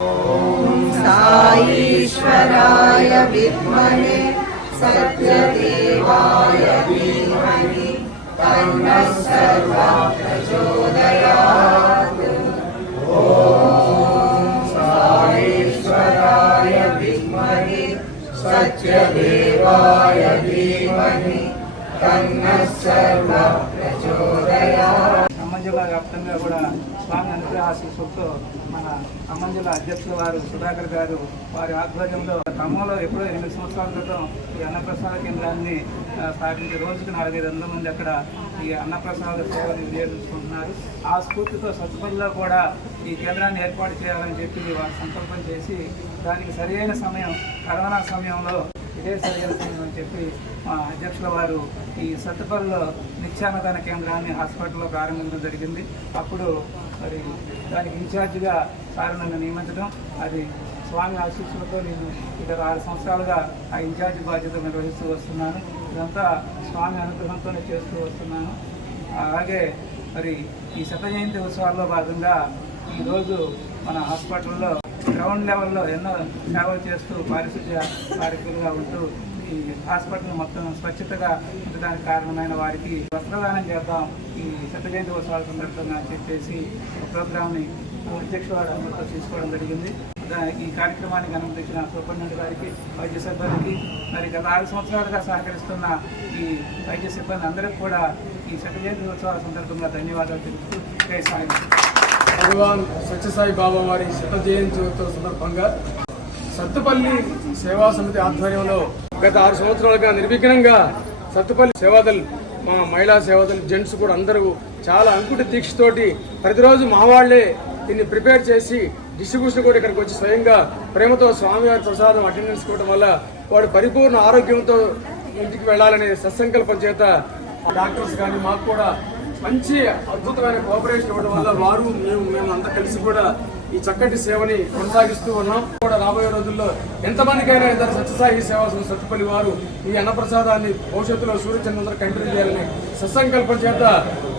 ॐ साईश्वराय विद्महे सत्यदेवाय धीमहि तन्नः सर्वः प्रचोदयात्। ॐ साईश्वराय विद्महे सत्यदेवाय धीमहि तन्नः सर्वः प्रचोदयात्। ఖమ్మం జిల్లా వ్యాప్తంగా కూడా స్వామి అనుగ్రహాశీస్సులతో మన ఖమ్మం జిల్లా అధ్యక్షుల వారు సుధాకర్ గారు వారి ఆధ్వర్యంలో ఖమ్మంలో ఎప్పుడో 8 సంవత్సరాల క్రితం ఈ అన్నప్రసాద కేంద్రాన్ని స్థాపించి రోజుకు 400-500 మంది అక్కడ ఈ అన్నప్రసాద సేవలు వినియోగించుకుంటున్నారు. ఆ స్ఫూర్తితో సత్తుపల్లిలో కూడా ఈ కేంద్రాన్ని ఏర్పాటు చేయాలని చెప్పి వారు సంకల్పం చేసి దానికి సరైన సమయం కరోనా సమయంలో ఇదే సరైన సమయం అని చెప్పి మా అధ్యక్షుల వారు ఈ సత్తుపల్లిలో నిత్యాన్నదాన కేంద్రాన్ని హాస్పిటల్లో ప్రారంభించడం జరిగింది. అప్పుడు మరి దానికి ఇన్ఛార్జిగా సార్ నన్ను నియమించడం, అది స్వామి ఆశీస్సులతో నేను ఇతర 6 సంవత్సరాలుగా ఆ ఇన్ఛార్జి బాధ్యత నిర్వహిస్తూ వస్తున్నాను. ఇదంతా స్వామి అనుగ్రహంతోనే చేస్తూ వస్తున్నాను. అలాగే మరి ఈ శత జయంతి ఉత్సవాల్లో భాగంగా ఈరోజు మన హాస్పిటల్లో గ్రౌండ్ లెవెల్లో ఎన్నో సేవలు చేస్తూ పారిశుద్ధ్య కార్మికులుగా ఉంటూ ఈ హాస్పిటల్ మొత్తం స్వచ్ఛతగా ఉండడానికి కారణమైన వారికి వస్త్రదానం చేద్దాం ఈ శత జయంతి ఉత్సవాల సందర్భంగా అని చెప్పేసి ఒక ప్రోగ్రామ్ని అధ్యక్షులతో తీసుకోవడం జరిగింది. ఈ కార్యక్రమానికి అనుమతించిన సూపరింటెండెంట్ గారికి, వైద్య సిబ్బందికి, మరి గత 6 సంవత్సరాలుగా సహకరిస్తున్న ఈ వైద్య సిబ్బంది అందరికీ కూడా ఈ శత జయంతి ఉత్సవాల సందర్భంగా ధన్యవాదాలు తెలుపుతూ జై సాయి. భగవాన్ సత్యసాయి బాబా వారి శత జయంతి ఉత్సవ సందర్భంగా సత్తుపల్లి సేవా సమితి ఆధ్వర్యంలో గత 6 సంవత్సరాలుగా నిర్విఘ్నంగా సత్తుపల్లి సేవాదల్, మా మహిళా సేవాదల్, జెంట్స్ కూడా అందరూ చాలా అంకుట దీక్షతోటి ప్రతిరోజు మా వాళ్లే దీన్ని ప్రిపేర్ చేసి డిస్ట్రిబ్యూషన్ కూడా ఇక్కడికి వచ్చి స్వయంగా ప్రేమతో స్వామివారి ప్రసాదం అటెండెన్స్ ఇవ్వడం వల్ల వాడు పరిపూర్ణ ఆరోగ్యంతో ఇంటికి వెళ్లాలనే సత్సంకల్పం చేత డాక్టర్స్ కానీ మాకు కూడా మంచి అద్భుతమైన కోఆపరేషన్ ఇవ్వడం వల్ల వారు మేము అంతా కలిసి కూడా ఈ చక్కటి సేవని కొనసాగిస్తూ ఉన్నాం. కూడా రాబోయే రోజుల్లో ఎంతమందికైనా ఇద్దరు సత్యసాయి సేవా సత్తుపల్లి వారు ఈ అన్నప్రసాదాన్ని భవిష్యత్తులో సూర్యచంద్ర కంటిన్యూ చేయాలని సత్సంకల్పం చేత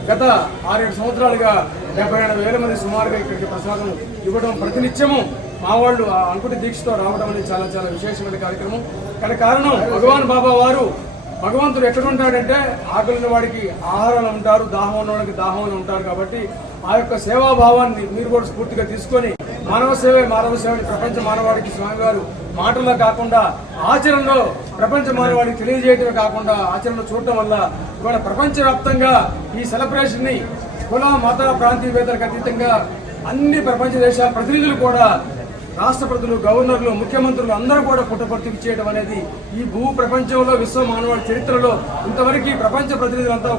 గత 6-7 సంవత్సరాలుగా 78,000 మంది సుమారుగా ఇక్కడికి ప్రసాదం ఇవ్వడం, ప్రతినిత్యము మా వాళ్ళు ఆ అంకుటి దీక్షతో రావడం అనేది చాలా చాలా విశేషమైన కార్యక్రమం. కానీ కారణం భగవాన్ బాబా వారు, భగవంతుడు ఎక్కడుంటాడంటే ఆకలిన వాడికి ఆహారంలో ఉంటారు, దాహం ఉన్న వాడికి దాహంలో ఉంటారు. కాబట్టి ఆ యొక్క సేవాభావాన్ని మీరు కూడా స్ఫూర్తిగా తీసుకొని మానవ సేవే మానవ సేవని ప్రపంచ మానవాడికి స్వామివారు మాటల్లో కాకుండా ఆచరణలో ప్రపంచ మానవాడికి తెలియజేయడమే కాకుండా ఆచరణలో చూడటం వల్ల ఇవాళ ప్రపంచవ్యాప్తంగా ఈ సెలబ్రేషన్ ని కుల మత ప్రాంతీయవేత్తలకు అతీతంగా అన్ని ప్రపంచ దేశాల ప్రతినిధులు కూడా, రాష్ట్రపతులు, గవర్నర్లు, ముఖ్యమంత్రులు అందరూ కూడా పుట్టపర్తికి చేయడం అనేది ఈ భూ ప్రపంచంలో విశ్వ మానవాళి చరిత్రలో ఇంతవరకు ప్రపంచ ప్రతినిధులంతా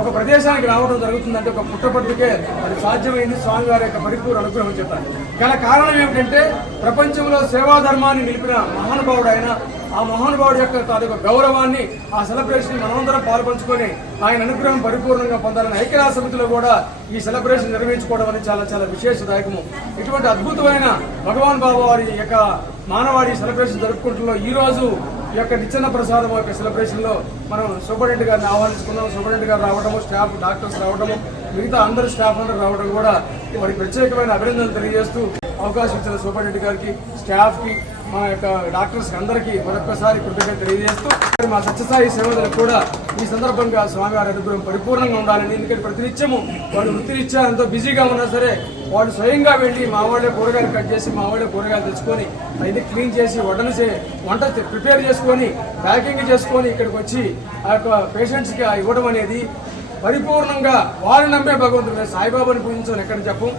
ఒక ప్రదేశానికి రావడం జరుగుతుందంటే ఒక పుట్టపర్తికే అది సాధ్యమైంది స్వామివారి యొక్క పరిపూర్ణ అనుగ్రహం చేత. గల కారణం ఏమిటంటే ప్రపంచంలో సేవాధర్మాన్ని నిలిపిన మహానుభావుడు ఆయన. ఆ మహానుభావుడు యొక్క తాలూకు గౌరవాన్ని, ఆ సెలబ్రేషన్ మనమందరం పాల్పంచుకొని ఆయన అనుగ్రహం పరిపూర్ణంగా పొందాలని ఐక్యరాజ్య సమితిలో కూడా ఈ సెలబ్రేషన్ నిర్వహించుకోవడం అనేది చాలా చాలా విశేషదాయకము. ఇటువంటి అద్భుతమైన భగవాన్ బాబా వారి యొక్క మానవాడి సెలబ్రేషన్ జరుపుకుంటున్న ఈ రోజు ఈ యొక్క నిచ్చెన ప్రసాదం యొక్క సెలబ్రేషన్ లో మనం సూపరింటెండెంట్ గారిని ఆహ్వానించుకున్నాం. సూపరింటెండెంట్ గారు రావడము, స్టాఫ్ డాక్టర్స్ రావడము, మిగతా అందరు స్టాఫ్ అందరూ రావడం కూడా వారికి ప్రత్యేకమైన అభినందనలు తెలియజేస్తూ అవకాశం ఇచ్చిన సూపరింటెండెంట్ గారికి, స్టాఫ్ కి, మా యొక్క డాక్టర్స్ అందరికీ మరొకసారి కృతజ్ఞత తెలియజేస్తూ మా సత్యసాయి సేవలకు కూడా ఈ సందర్భంగా స్వామివారి అనుగ్రహం పరిపూర్ణంగా ఉండాలని. ఎందుకంటే ప్రతినిత్యము వాళ్ళు వృత్తిరీత్యా ఎంతో బిజీగా ఉన్నా సరే వాళ్ళు స్వయంగా వెళ్ళి మా వాళ్ళే కూరగాయలు కట్ చేసి, మా వాళ్ళే కూరగాయలు తెచ్చుకొని అవన్నీ క్లీన్ చేసి వంట ప్రిపేర్ చేసుకొని ప్యాకింగ్ చేసుకొని ఇక్కడికి వచ్చి ఆ యొక్క పేషెంట్స్కి ఇవ్వడం అనేది పరిపూర్ణంగా వారు నమ్మే భగవంతుడు. సాయిబాబాని పూజించమని ఎక్కడ చెప్పం.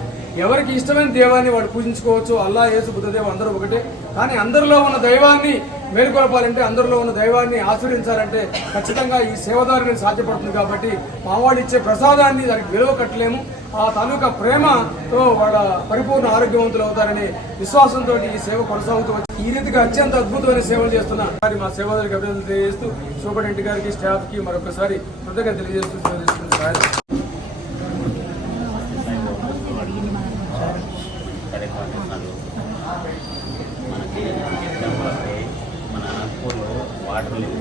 ఎవరికి ఇష్టమైన దైవాన్ని వాడు పూజించుకోవచ్చు. అల్లా, యేసు, బుద్ధదేవ అందరూ ఒకటే. కానీ అందరిలో ఉన్న దైవాన్ని మేలుకొలపాలంటే, అందరిలో ఉన్న దైవాన్ని ఆశ్రయించాలంటే ఖచ్చితంగా ఈ సేవదారుని సాధ్యపడుతుంది. కాబట్టి మా వాళ్ళు ఇచ్చే ప్రసాదాన్ని దానికి విలువ కట్టలేము. ఆ తాలూకా ప్రేమతో వాళ్ళ పరిపూర్ణ ఆరోగ్యవంతులు అవుతారనే విశ్వాసంతో ఈ సేవ కొనసాగుతూ వచ్చి ఈ రీతిగా అత్యంత అద్భుతమైన సేవలు చేస్తున్న మా సేవదారులకు అభినందనలు తెలియజేస్తూ సూపరింటెండెంట్ గారికి, స్టాఫ్ కి మరొకసారి కృతజ్ఞత తెలియజేస్తూ మనకి మన అనంతపూర్లో వాటర్ లేదు.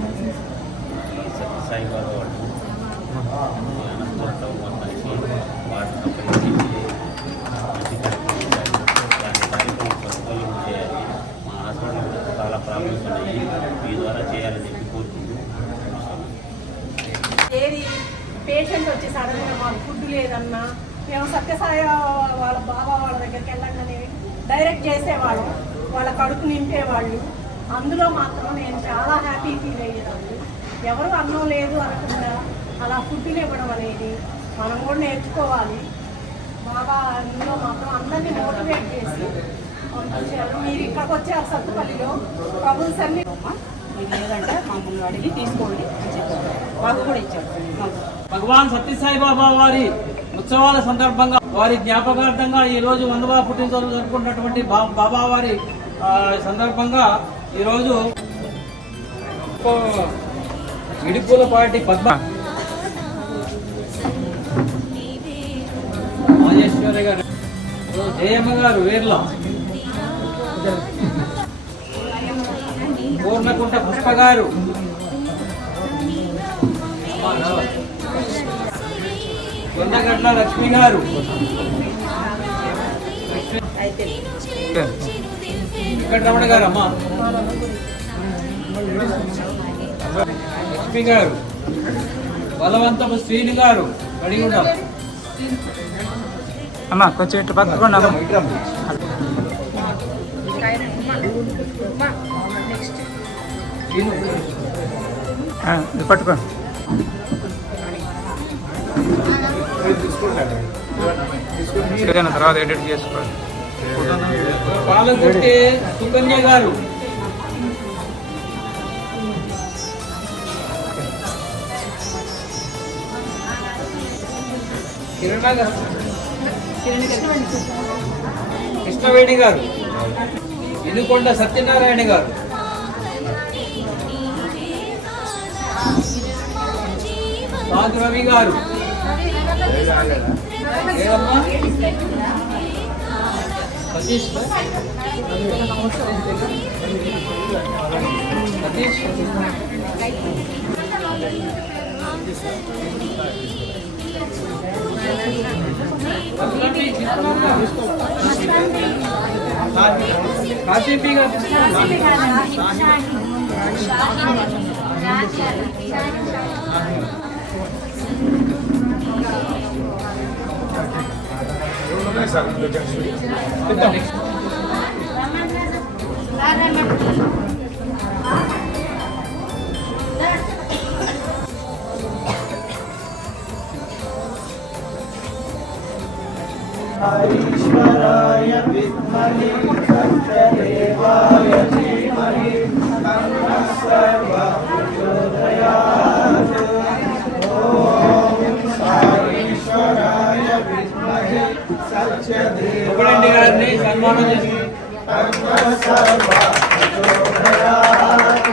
సత్యసాయి బాబా అనంతపురం టౌన్ మొత్తానికి వాటర్ దాని కార్యక్రమం ప్రాబ్లమ్స్ ఉన్నాయి, మీ ద్వారా చేయాలని చెప్పి కోరుకుంటూ ఏది పేషెంట్ వచ్చి సడన్గా మాకు ఫుడ్ లేదన్నా మేము సత్యసాయి వాళ్ళ బాబా వాళ్ళ దగ్గరికి వెళ్ళంగానే డైరెక్ట్ చేసేవాళ్ళం, వాళ్ళ కడుపు నింపేవాళ్ళు. అందులో మాత్రం నేను చాలా హ్యాపీ ఫీల్ అయ్యేదాన్ని. ఎవరు అన్నం లేదు అనకుండా అలా ఫుడ్ని ఇవ్వడం అనేది మనం కూడా నేర్చుకోవాలి. బాబా అందులో మాత్రం అందరినీ మోటివేట్ చేసి పంపించారు. మీరు ఇక్కడికి వచ్చారు సత్తుపల్లిలో ట్రబుల్స్ అన్ని ఇది లేదంటే మమ్మల్ని అడిగి తీసుకోండి అని చెప్పారు. మాకు కూడా ఇచ్చారు. భగవాన్ సత్యసాయి బాబా వారి ఉత్సవాల సందర్భంగా వారి జ్ఞాపకార్థంగా ఈరోజు 100వ పుట్టినరోజు జరుపుకున్నటువంటి బాబా వారి సందర్భంగా ఈరోజు ఇడుపుల పార్టీ పద్మ రాజేశ్వరి గారు, జయమ్మ గారు వీర్ల, పూర్ణకుంట పుష్ప గారు, కొండగడ్ల లక్ష్మి గారు, వెంకటరమణ గారు, అమ్మ లక్ష్మి గారు, బలవంతపు శ్రీని గారు, అడిగుండ అమ్మా కొంచెం ఇటు పక్కకుండా పట్టుకో. తర్వాత ఎడిట్ చేసుకోండి. పాలగుట్టి సుకన్య గారు, కృష్ణవేణి గారు, ఇనుకొండ సత్యనారాయణ గారు, రాజు రవి గారు, సతీష్ సతీష్ కాశీపీ గారు, ఈశ్వరాయ విద్మహి సత్యదేవాయ ధీమహి తన్నః సర్వః ప్రచోదయాత్. ఓం ఈశ్వరాయ విద్మహి సుబ్బరెడ్డి గారిని సన్మానం చేసి తన్నః సర్వః ప్రచోదయాత్.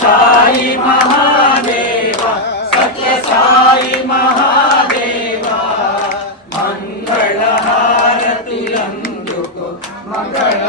సాయి మహాదేవ సత్య సాయి మహాదేవ మంగళ హారతులందుకు మంగళ